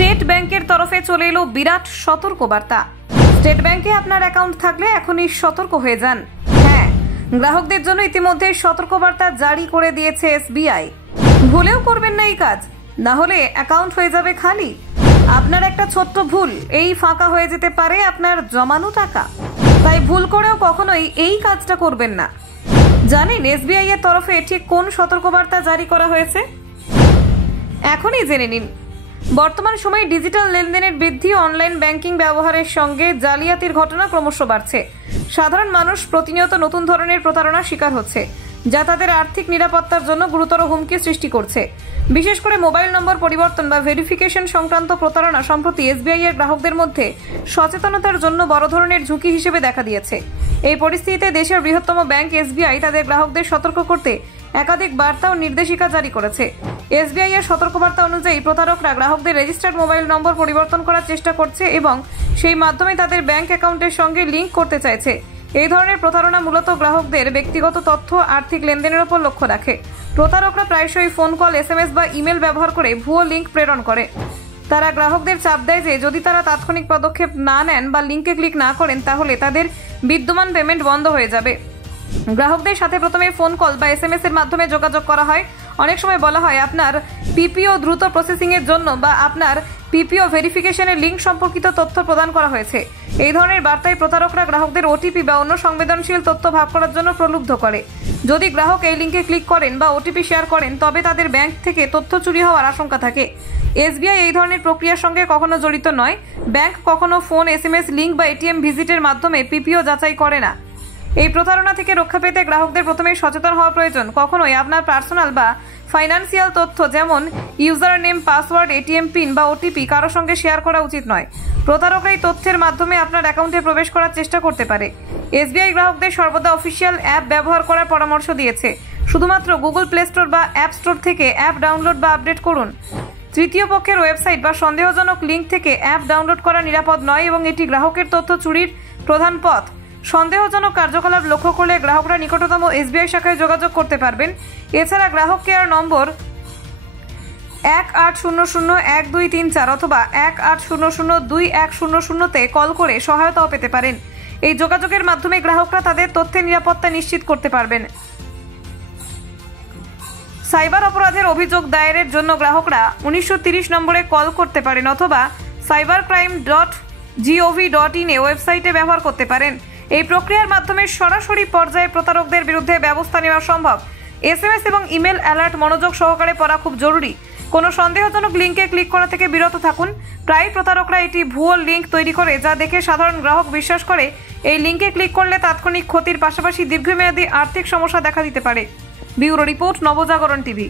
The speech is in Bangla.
স্টেট ব্যাংকের তরফে চলে এলো বিরাট সতর্কবার্তা। স্টেট ব্যাংকে আপনার অ্যাকাউন্ট থাকলে এখনই সতর্ক হয়ে যান। হ্যাঁ, গ্রাহকদের জন্য ইতিমধ্যে সতর্কবার্তা জারি করে দিয়েছে এসবিআই। ভুলেও করবেন না এই কাজ, না হলে অ্যাকাউন্ট হয়ে যাবে খালি। আপনার একটা ছোট্ট ভুল এই ফাঁকা হয়ে যেতে পারে আপনার জমানো টাকা। তাই ভুল করেও কখনোই এই কাজটা করবেন না। জানেন এসবিআই এর তরফে ঠিক কোন সতর্কবার্তা জারি করা হয়েছে? এখনই জেনে নিন। বর্তমান সময়ে ডিজিটাল লেনদেনের বৃদ্ধি, অনলাইন ব্যাংকিং ব্যবহারের সঙ্গে জালিয়াতির ঘটনা ক্রমশ বাড়ছে। সাধারণ মানুষ প্রতিনিয়ত নতুন ধরনের প্রতারণার শিকার হচ্ছে, যা তাদের আর্থিক নিরাপত্তার জন্য গুরুতর হুমকি সৃষ্টি করছে। বিশেষ করে মোবাইল নম্বর পরিবর্তন বা ভেরিফিকেশন সংক্রান্ত প্রতারণা সম্প্রতি এসবিআই এর গ্রাহকদের মধ্যে সচেতনতার জন্য বড় ধরনের ঝুঁকি হিসেবে দেখা দিয়েছে। এই পরিস্থিতিতে দেশের বৃহত্তম ব্যাংক এসবিআই তাদের গ্রাহকদের সতর্ক করতে একাধিক বার্তা ও নির্দেশিকা জারি করেছে। এসবিআই এর সতর্কবার্তা অনুযায়ী প্রতারকরা গ্রাহকদের রেজিস্টার্ড মোবাইল নম্বর পরিবর্তন করার চেষ্টা করছে এবং সেই মাধ্যমে তাদের ব্যাংক অ্যাকাউন্টের সঙ্গে লিঙ্ক করতে চাইছে। এই ধরনের প্রতারণা মূলত গ্রাহকদের ব্যক্তিগত তথ্য, আর্থিক লেনদেনের উপর লক্ষ্য রাখে। প্রতারকরা প্রায়শই ফোন কল, এসএমএস বা ইমেল ব্যবহার করে ভুয়ো লিঙ্ক প্রেরণ করে। তারা গ্রাহকদের চাপ দেয় যে যদি তারা তাৎক্ষণিক পদক্ষেপ না নেন বা লিঙ্কে ক্লিক না করেন তাহলে তাদের বিদ্যমান পেমেন্ট বন্ধ হয়ে যাবে। গ্রাহকদের সাথে প্রথমে ফোন কল বা এসএমএস এর মাধ্যমে যোগাযোগ করা হয়। অনেক সময় বলা হয় আপনার পিপিও দ্রুত প্রসেসিং এর জন্য বা আপনার পিপিও ভেরিফিকেশনের লিঙ্ক সম্পর্কিত তথ্য প্রদান করা হয়েছে। এই ধরনের বার্তায় প্রতারকরা গ্রাহকদের ওটিপি বা অন্য সংবেদনশীল তথ্য ভাগ করার জন্য প্রলুব্ধ করে। যদি গ্রাহক এই লিঙ্কে ক্লিক করেন বা ওটিপি শেয়ার করেন তবে তাদের ব্যাংক থেকে তথ্য চুরি হওয়ার আশঙ্কা থাকে। এসবিআই এই ধরনের প্রক্রিয়ার সঙ্গে কখনো জড়িত নয়। ব্যাংক কখনো ফোন, এসএমএস, লিঙ্ক বা এটিএম ভিজিটের মাধ্যমে পিপিও যাচাই করে না। এই প্রতারণা থেকে রক্ষা পেতে গ্রাহকদের প্রথমেই সচেতন হওয়া প্রয়োজন। কখনোই আপনার পার্সোনাল বা ফাইন্যান্সিয়াল তথ্য যেমন user name, password, ATM pin বা ওটিপি কারো সঙ্গে শেয়ার করা উচিত নয়। প্রতারকরা এই তথ্যের মাধ্যমে আপনার অ্যাকাউন্টে প্রবেশ করার চেষ্টা করতে পারে। এসবিআই গ্রাহকদের সর্বদা অফিসিয়াল অ্যাপ ব্যবহার করার পরামর্শ দিয়েছে। শুধুমাত্র গুগল প্লে স্টোর বা অ্যাপ স্টোর থেকে অ্যাপ ডাউনলোড বা আপডেট করুন। তৃতীয় পক্ষের ওয়েবসাইট বা সন্দেহজনক লিঙ্ক থেকে অ্যাপ ডাউনলোড করা নিরাপদ নয় এবং এটি গ্রাহকের তথ্য চুরির প্রধান পথ। সন্দেহজনক কার্যকলাপ লক্ষ্য করলে গ্রাহকরা নিকটতম এসবিআই শাখায় যোগাযোগ করতে পারবেন। এছাড়া গ্রাহক কেয়ার নম্বর 1800-1234 অথবা 1800-2100-তে কল করে সহায়তাও পেতে পারেন। এই যোগাযোগের মাধ্যমে গ্রাহকরা তাদের তথ্যের নিরাপত্তা নিশ্চিত করতে পারবেন। সাইবার অপরাধের অভিযোগ দায়েরের জন্য গ্রাহকরা 1930 নম্বরে কল করতে পারেন অথবা cybercrime.gov.in ওয়েবসাইটে ব্যবহার করতে পারেন। এই প্রক্রিয়ার মাধ্যমে সরাসরি পর্যায়ে প্রতারকদের বিরুদ্ধে ব্যবস্থা নেওয়া সম্ভব। এসএমএস এবং ইমেল অ্যালার্ট মনোযোগ সহকারে পড়া খুব জরুরি। কোনো সন্দেহজনক লিঙ্কে ক্লিক করা থেকে বিরত থাকুন। প্রায় প্রতারকরা এটি ভুয়ো লিঙ্ক তৈরি করে, যা দেখে সাধারণ গ্রাহক বিশ্বাস করে। এই লিঙ্কে ক্লিক করলে তাৎক্ষণিক ক্ষতির পাশাপাশি দীর্ঘমেয়াদী আর্থিক সমস্যা দেখা দিতে পারে। Bureau report, Nabajagaran TV.